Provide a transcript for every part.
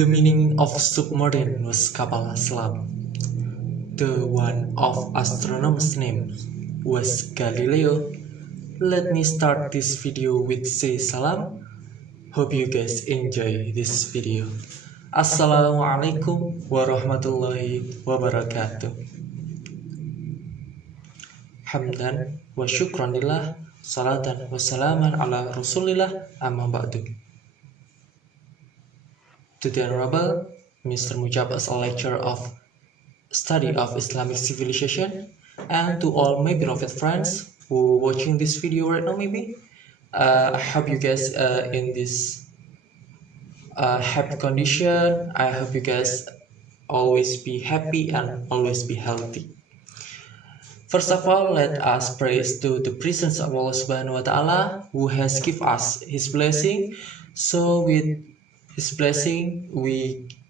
The meaning of submarine was kapal selam. The one of astronomer's name was Galileo. Let me start this video with say salam. Hope you guys enjoy this video. Assalamualaikum warahmatullahi wabarakatuh. Hamdan wa syukranillah, salatan wa salaman ala rasulillah, amma ba'du. To the Honorable Mr. Mujab as a lecturer of Study of Islamic Civilization, and to all my beloved friends who watching this video right now, maybe I hope you guys in this happy condition. I hope you guys always be happy and always be healthy. First of all, let us praise to the presence of Allah Subhanahu wa Ta'ala, who has given us His blessing. So with His blessing,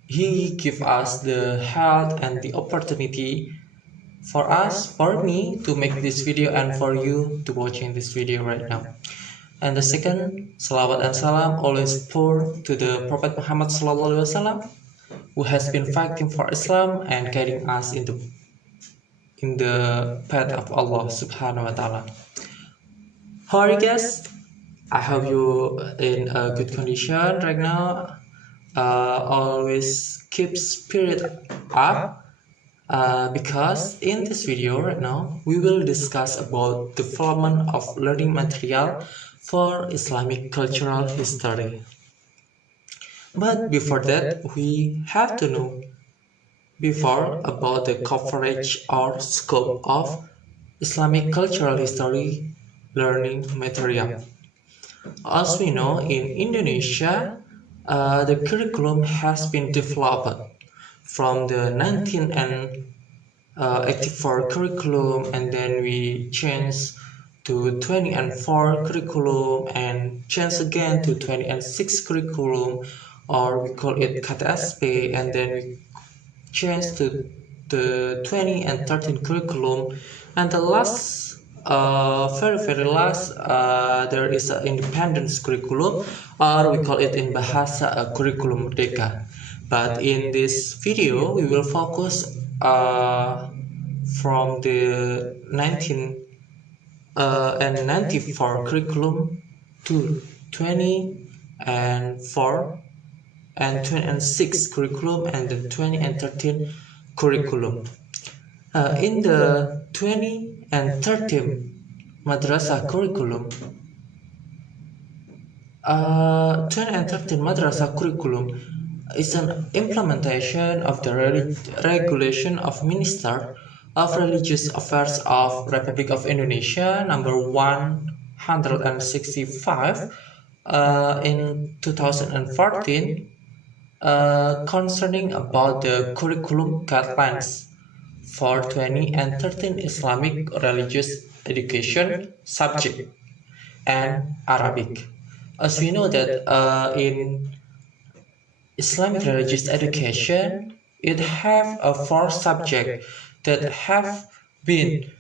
He give us the health and the opportunity for us, for me, to make this video and for you to watching this video right now. And the second, salawat and salam always pour to the Prophet Muhammad Sallallahu Alaihi Wasallam, who has been fighting for Islam and guiding us in the path of Allah Subhanahu wa Ta'ala. How are you guys? I hope you in a good condition right now. Always keep spirit up, because in this video right now we will discuss about development of learning material for Islamic cultural history. But before that, we have to know before about the coverage or scope of Islamic cultural history learning material. As we know, in Indonesia, the curriculum has been developed from the 1984 curriculum, and then we changed to 2004 curriculum and changed again to 2006 curriculum, or we call it KTSP, and then we changed to the 2013 curriculum, and the last very last, there is an independence curriculum, or we call it in Bahasa curriculum merdeka. But in this video we will focus from the 1994 curriculum to 2004 and 2006 curriculum and the 2013 curriculum. In the 2013 madrasah curriculum, 2013 madrasah curriculum is an implementation of the regulation of Minister of Religious Affairs of Republic of Indonesia number 165 in 2014 concerning about the curriculum guidelines for 2013 Islamic religious education subject and Arabic. As we know that in Islamic religious education, it have a 4 subject that have been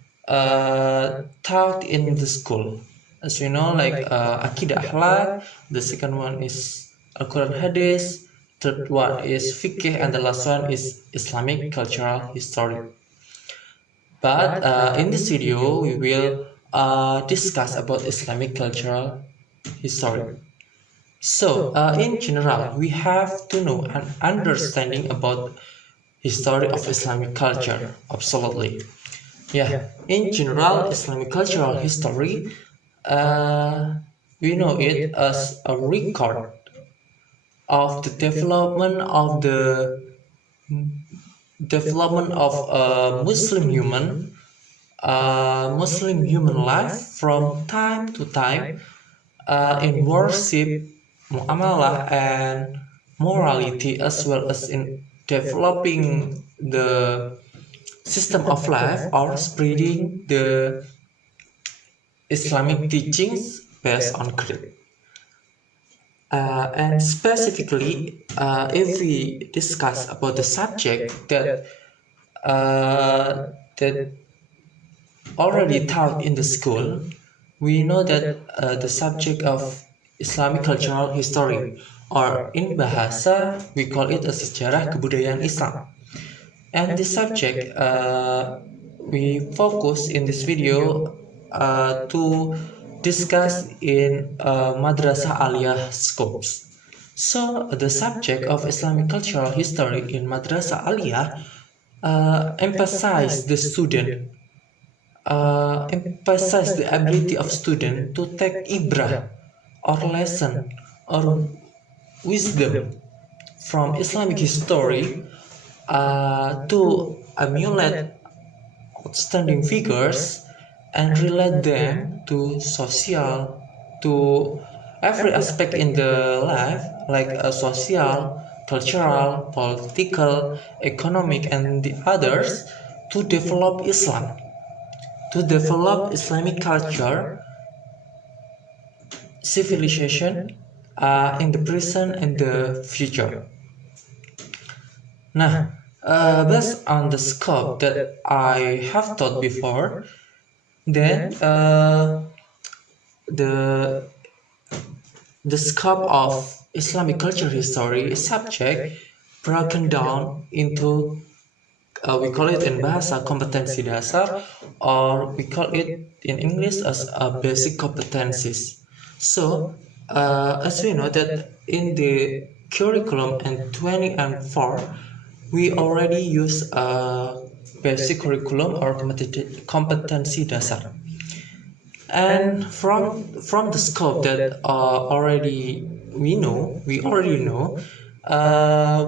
taught in the school. As we know, like Akidah Akhlak, the second one is Al-Quran Hadith, third one is Fiqh, and the last one is Islamic cultural history. But in this video, we will discuss about Islamic cultural history. So, in general, we have to know an understanding about history of Islamic culture. Absolutely. Yeah, in general, Islamic cultural history, we know it as a record of the development of Muslim human life from time to time in worship, muamalah, and morality, as well as in developing the system of life or spreading the Islamic teachings based on creed. And specifically, if we discuss about the subject that already taught in the school, we know that the subject of Islamic cultural history or in Bahasa, we call it a sejarah kebudayaan Islam. And this subject we focus in this video to discuss in Madrasah Aliyah scopes. So the subject of Islamic cultural history in Madrasah Aliyah emphasize the student, emphasize the ability of student to take ibrah or lesson or wisdom from Islamic history to emulate outstanding figures and relate them to social, to every aspect in the life, like social, cultural, political, economic, and the others, to develop Islam, to develop Islamic culture, civilization in the present and the future. Nah, based on the scope that I have taught before, then the scope of Islamic culture history subject broken down into we call it in bahasa kompetensi dasar, or we call it in English as basic competencies. So as we know that in the curriculum in 2004 we already use basic curriculum or competensi dasar, and from the scope that we already know,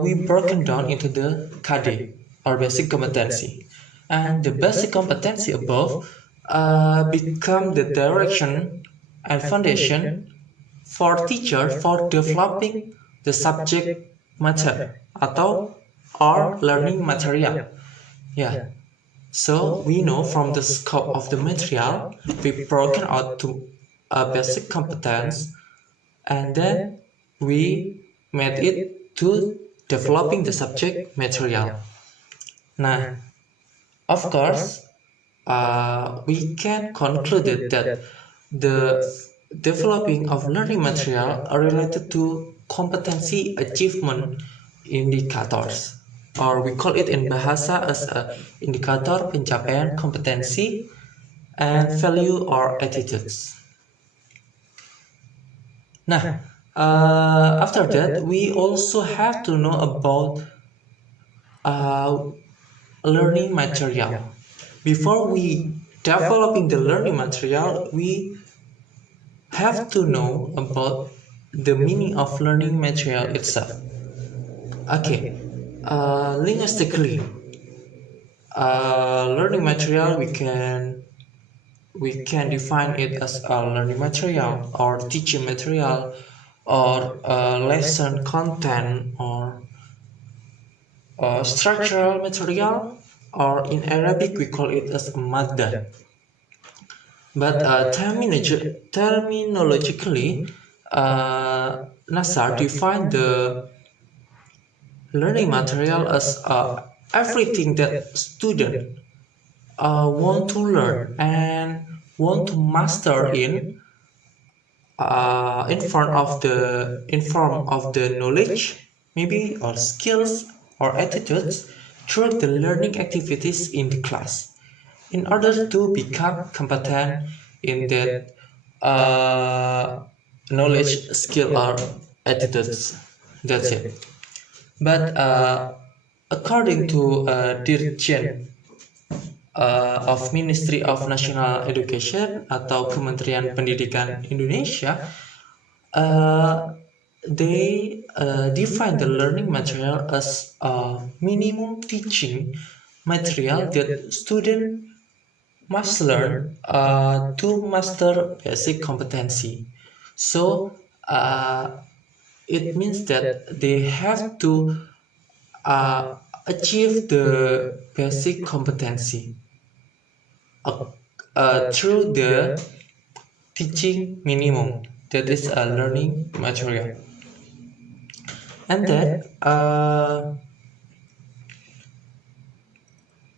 we broken down into the KD or basic competency, and the basic competency above become the direction and foundation for teacher for developing the subject matter atau or learning material. Yeah. So we know from the scope of the material, we broken out to a basic competence, and then we made it to developing the subject material. Nah, of course, we can conclude that the developing of learning material are related to competency achievement indicators, or we call it in bahasa as a indikator pencapaian kompetensi and value or attitudes. Nah, after that we also have to know about learning material. Before we developing the learning material, we have to know about the meaning of learning material itself. Okay, linguistically, learning material we can define it as a learning material or teaching material or lesson content or structural material, or in Arabic we call it as madda. But terminologically, Nasar defined the learning material as everything that student want to learn and want to master in form of the knowledge, maybe, or skills or attitudes through the learning activities in the class, in order to become competent in that knowledge, skill, or attitudes. That's it. But according to Dirjen of Ministry of National Education atau Kementerian Pendidikan Indonesia, they define the learning material as a minimum teaching material that student must learn to master basic competency. So it means that they have to achieve the basic competency through the teaching minimum, that is a learning material. And then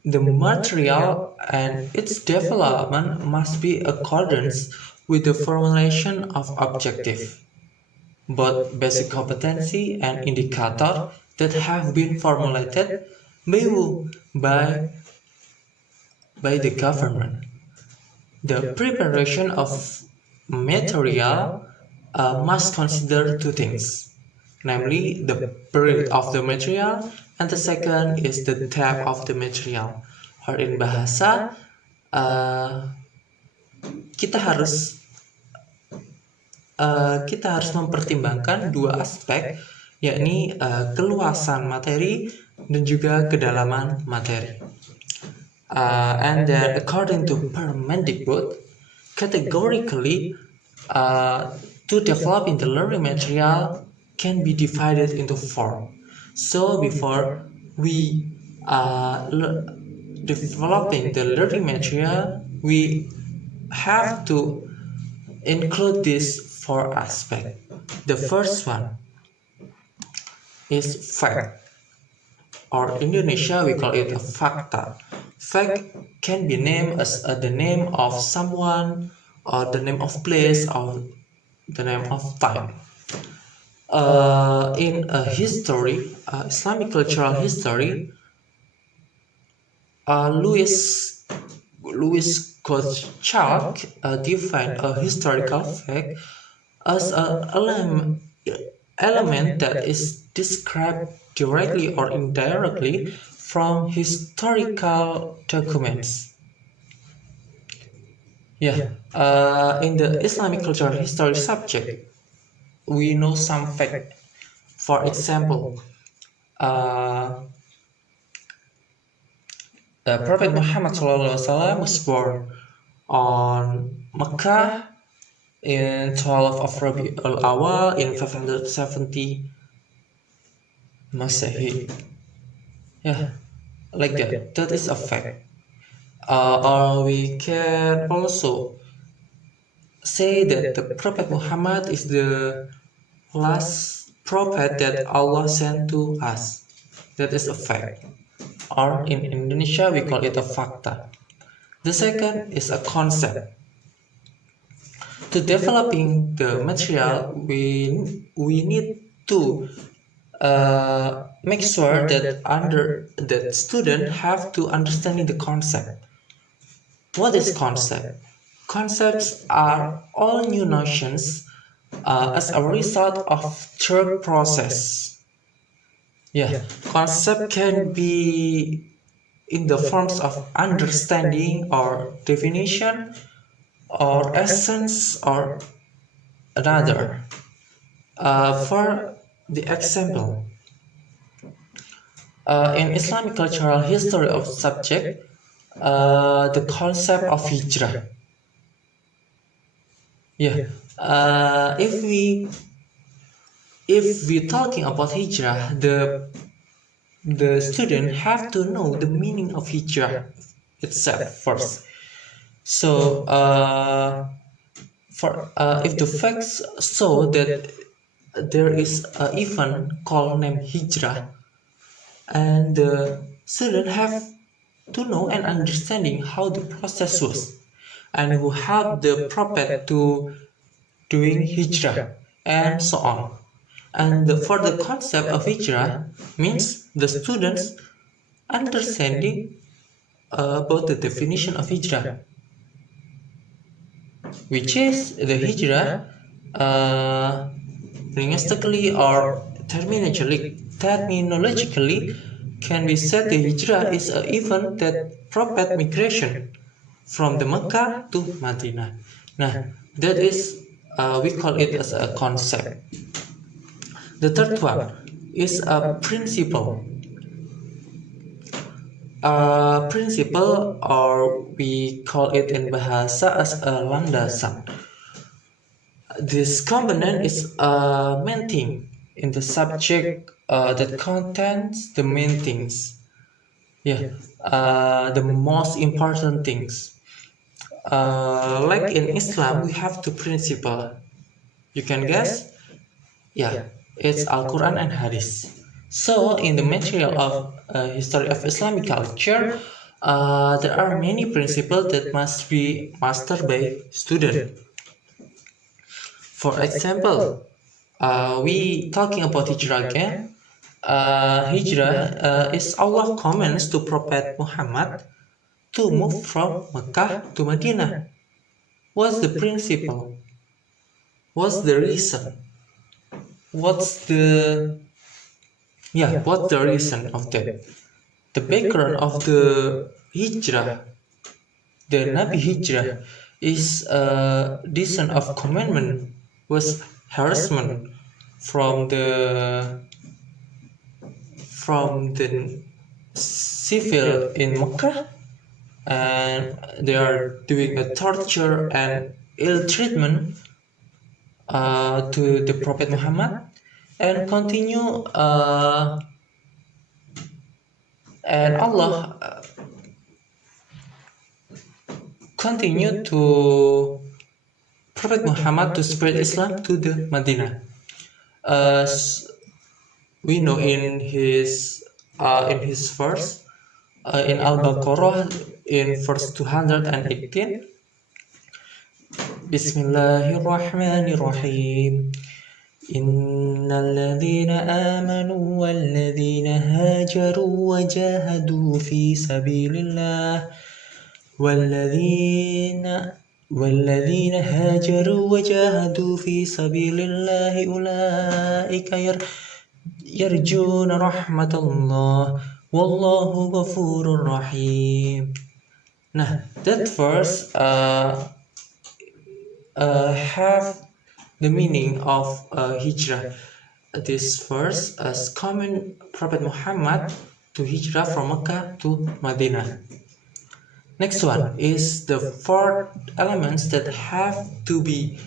the material and its development must be accordance with the formulation of objective. both basic competency and indicator that have been formulated by who? By the government. The preparation of material must consider two things, namely the period of the material and the second is the type of the material. Or in bahasa, uh, kita harus kita harus mempertimbangkan dua aspek, yakni keluasan materi dan juga kedalaman materi. And then according to Permendikbud, categorically, to developing the learning material can be divided into four. So before we developing the learning material, we have to include these four aspects. The first one is fact, or in Indonesia we call it a fakta. Fact can be named as the name of someone, or the name of place, or the name of time. In history, Islamic cultural history, Louis Gottschalk defined a historical fact as an element that is described directly or indirectly from historical documents. In the Islamic cultural history subject, we know some fact. For example, the Prophet Muhammad SAW was born on Mecca in 12 of Rabi al-Awwal in 570 Masehi. Like that. That is a fact. Or we can also say that the Prophet Muhammad is the last prophet that Allah sent to us. That is a fact. Or in Indonesia we call it a fakta. The second is a concept. To developing the material, we need to make sure that student have to understanding the concept. What is concept? Concepts are all new notions as a result of third process. Concept can be in the forms of understanding or definition or essence or another. For the example, in Islamic cultural history of subject, the concept of hijrah. If we talking about hijrah, the student have to know the meaning of hijrah itself first. So if the facts show that there is an event called named hijrah, and the student have to know and understanding how the process was, and who helped the prophet to doing hijrah, and so on. And for the concept of hijrah means the students understanding about the definition of hijrah, which is the hijrah linguistically or terminologically can be said the hijrah is an event that prophet migration from the Mecca to Madinah. That is we call it as a concept. The third one is a principle. Principle, or we call it in bahasa as a landasan. This component is a main thing in the subject that contains the main things. The most important things. Like in Islam, we have two principles. You can guess? It's Al-Quran and Hadith. So in the material of history of Islamic culture, there are many principles that must be mastered by student. For example, We talking about hijrah again. Hijrah is Allah commands to Prophet Muhammad to move from Mecca to Medina. What's the principle? What's the reason? What's the what's the reason of that? The background of the hijrah, the Nabi hijrah, is a descent of commandment was harassment from the civil in Mecca, and they are doing a torture and ill treatment to the Prophet Muhammad, and continue and Allah continue to Prophet Muhammad to spread Islam to the Medina. As we know in his verse in Al-Baqarah in verse 218, Bismillahirrahmanirrahim. Innal ladzina amanu wal ladzina hajaru wa jahadu fi sabilillah والذين هاجروا وجاهدوا في سبيل الله أولئك يرجون رحمة الله والله غفور رحيم. Nah, that verse have the meaning of hijrah. This verse as common Prophet Muhammad to hijrah from Mecca to Medina. Next one is the four elements that have to be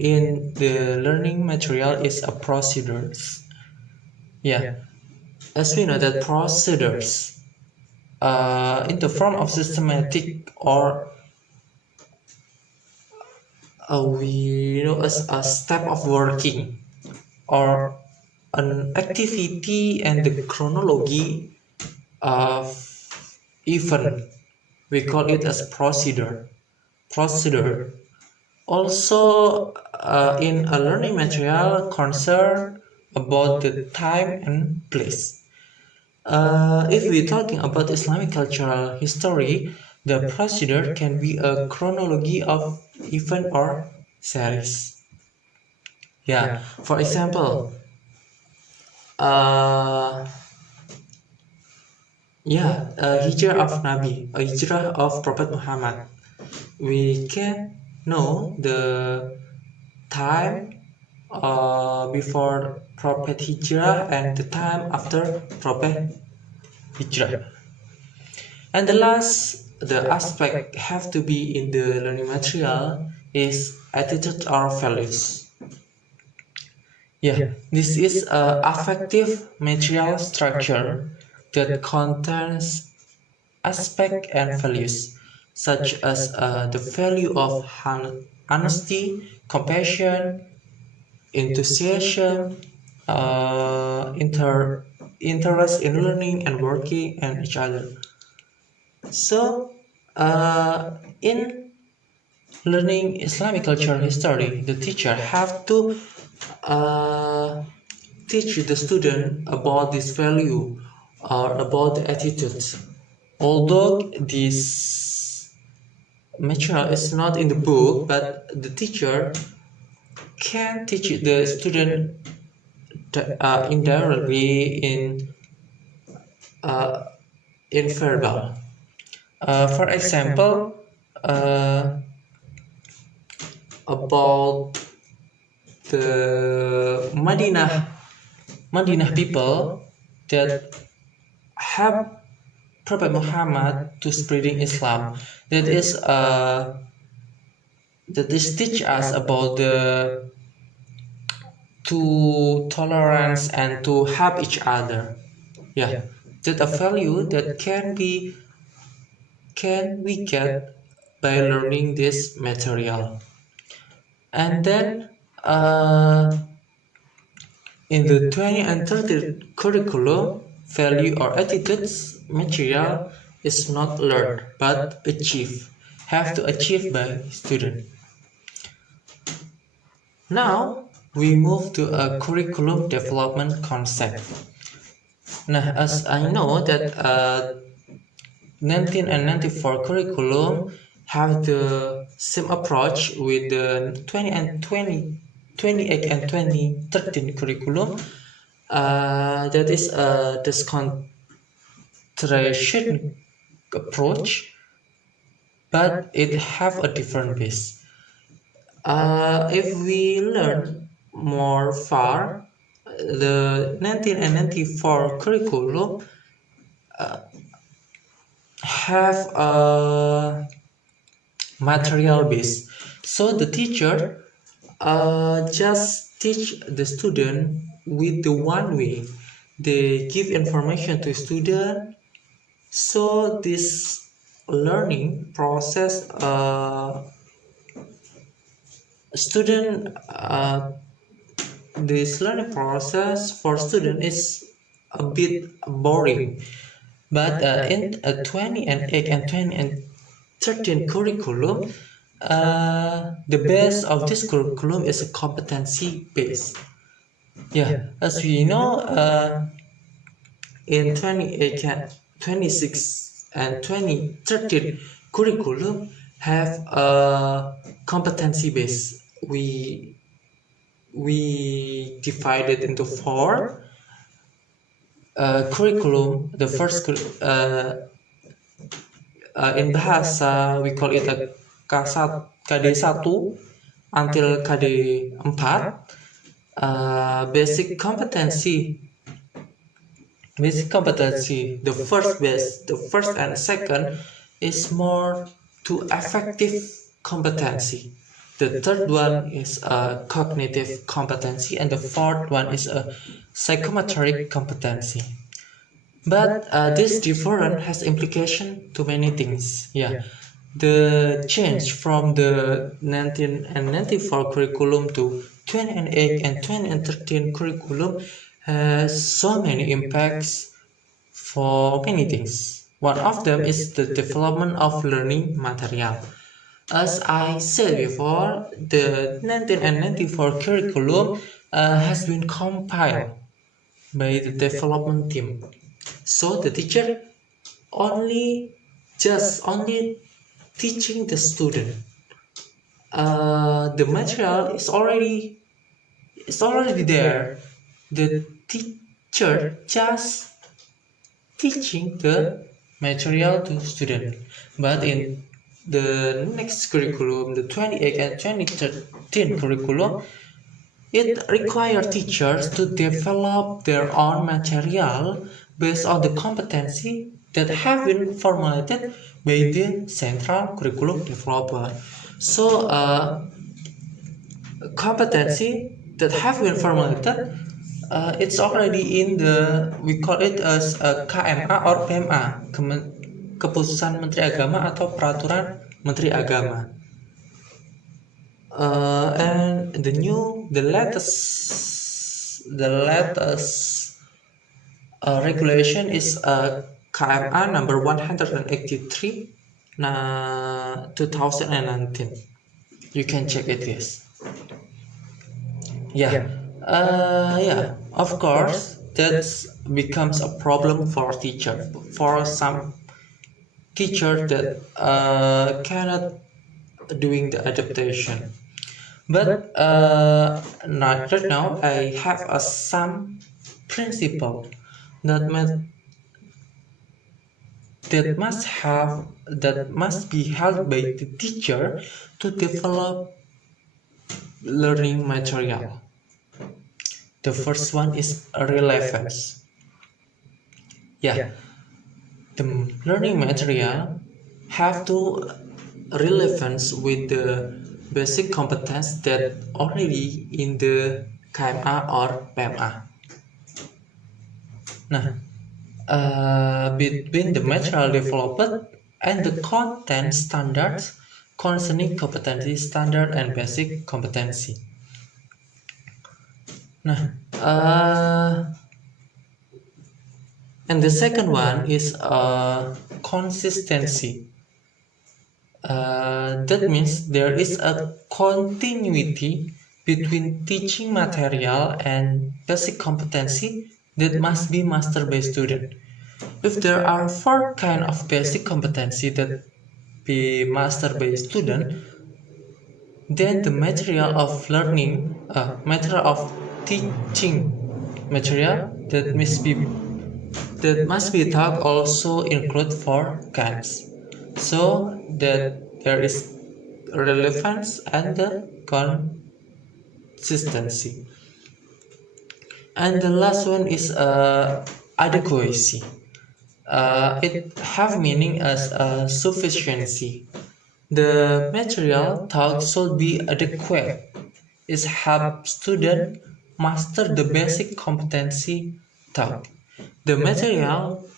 in the learning material is a procedures. As we know that procedures in the form of systematic or we know as a step of working or an activity and the chronology of event, we call it as procedure. Also in a learning material concern about the time and place. If we're talking about Islamic cultural history, the procedure can be a chronology of event or series. For example, hijrah of Nabi, a hijrah of Prophet Muhammad. We can know the time before Prophet hijrah and the time after Prophet hijrah. And the aspect have to be in the learning material is attitude or values. This is an affective material structure that contains aspect and values such as the value of honesty, compassion, enthusiasm, interest in learning and working and each other. So in learning Islamic cultural history, the teacher have to teach the student about this value or about the attitudes. Although this material is not in the book, but the teacher can teach the student indirectly in verbal. For example, about the Madinah people that have Prophet Muhammad to spreading Islam. That is teach us about the to tolerance and to help each other. That a value that can we get by learning this material. And then in the 20 and 30 curriculum, value or attitudes material is not learned but achieved, have to achieve by student. Now we move to a curriculum development concept. Nah, as I know that 1994 curriculum have the same approach with the 28 and 2013 curriculum. That is this concentration approach, but it have a different base. If we learn more far, the 1994 curriculum have a material base. So the teacher just teach the student with the one way. They give information to student. So this learning process, student this learning process for student is a bit boring. But in 28 and 2013 curriculum, the base of this curriculum is a competency base. Yeah, as we know, in 28 and 26 and 2013 curriculum have a competency base. We divided into four curriculum. The first in bahasa we call it a KD1 until KD4. Basic competency. The first and second is more to effective competency. The third one is a cognitive competency, and the fourth one is a psychometric competency. But this difference has implication to many things. Yeah, the change from the 1994 curriculum to 2008 and 2013 curriculum has so many impacts for many things. One of them is the development of learning material. As I said before, the 1994 curriculum has been compiled by the development team. So the teacher only teaching the student. The material is already there. The teacher just teaching the material to student. But in the next curriculum, the 28 and 2013 curriculum, it requires teachers to develop their own material based on the competency that have been formulated by the central curriculum developer. So, competency that have been formulated, it's already in the, we call it as KMA or PMA, Keputusan Menteri Agama atau Peraturan Menteri Agama. And the latest regulation is KMA number 183 2019. You can check it, yes. Yeah. Of course that becomes a problem for teacher, for some teacher that cannot doing the adaptation. But right now I have some principle that must be held by the teacher to develop learning material. The first one is relevance. Yeah, the learning material have to relevance with the basic competence that already in the KMA or PMA. Nah, between the material developed and the content standards concerning competency standard and basic competency. Nah, and the second one is consistency. That means there is a continuity between teaching material and basic competency that must be mastered by student. If there are four kind of basic competency that be mastered by student, then the material of learning, material of teaching material that must be taught also include four kinds, so that there is relevance and the consistency. And the last one is adequacy. It have meaning as sufficiency. The material taught should be adequate. It help student master the basic competency taught. The material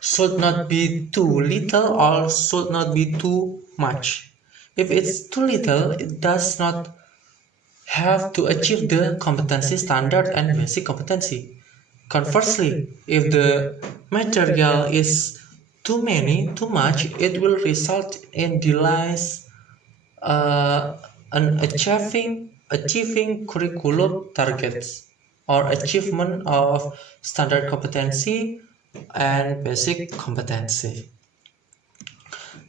should not be too little or should not be too much. If it's too little, it does not have to achieve the competency standard and basic competency. Conversely, if the material is too many, too much, it will result in delays in achieving curriculum targets or achievement of standard competency and basic competency.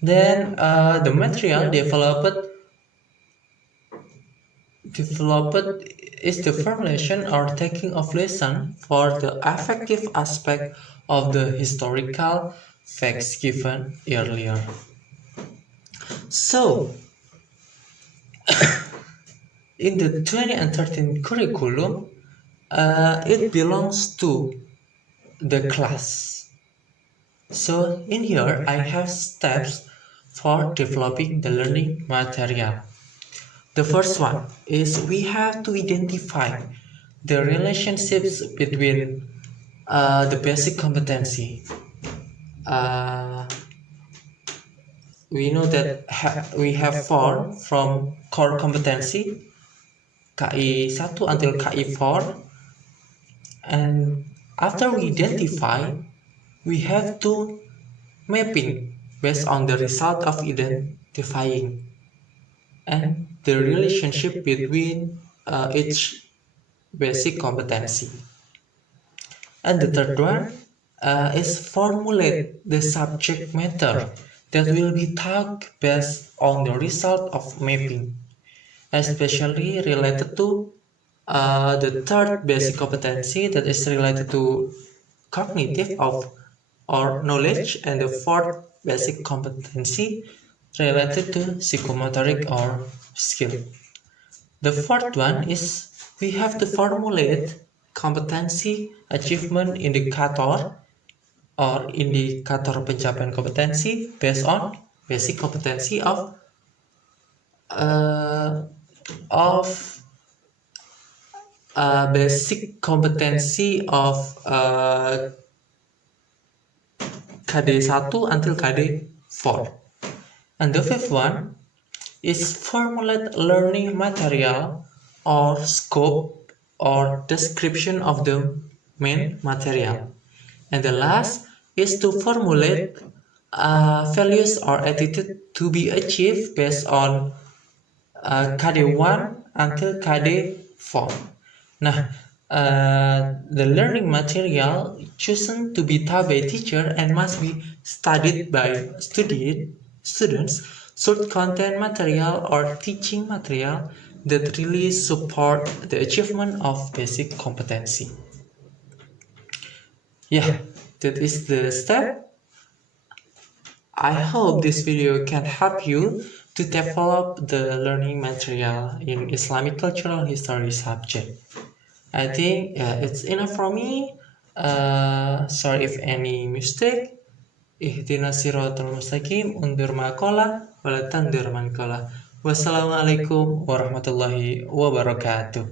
Then the material developed is the formulation or taking of lesson for the effective aspect of the historical facts given earlier. So, in the 2013 curriculum, it belongs to the class. So, in here, I have steps for developing the learning material. The first one is we have to identify the relationships between the basic competency. We know that we have four from core competency, KI 1 until KI 4, and after we identify, we have to mapping based on the result of identifying and the relationship between each basic competency. And the third one is formulate the subject matter that will be taught based on the result of mapping, especially related to the third basic competency that is related to cognitive of or knowledge, and the fourth basic competency related to psychomotoric or skill. The fourth one is we have to formulate competency achievement indicator or indikator pencapaian kompetensi based on basic competency of basic competency of KD 1 until KD 4. And the fifth one is formulate learning material or scope or description of the main material. And the last is to formulate values or attitude to be achieved based on KD 1 until KD 4. Nah, the learning material chosen to be taught by teacher and must be studied by students should contain material or teaching material that really support the achievement of basic competency. Yeah, that is the step. I hope this video can help you to develop the learning material in Islamic cultural history subject. I think it's enough for me. Sorry if any mistake. Ihdinas siratal mustaqim undur maqala wala tandur manqala. Wassalamualaikum warahmatullahi wabarakatuh.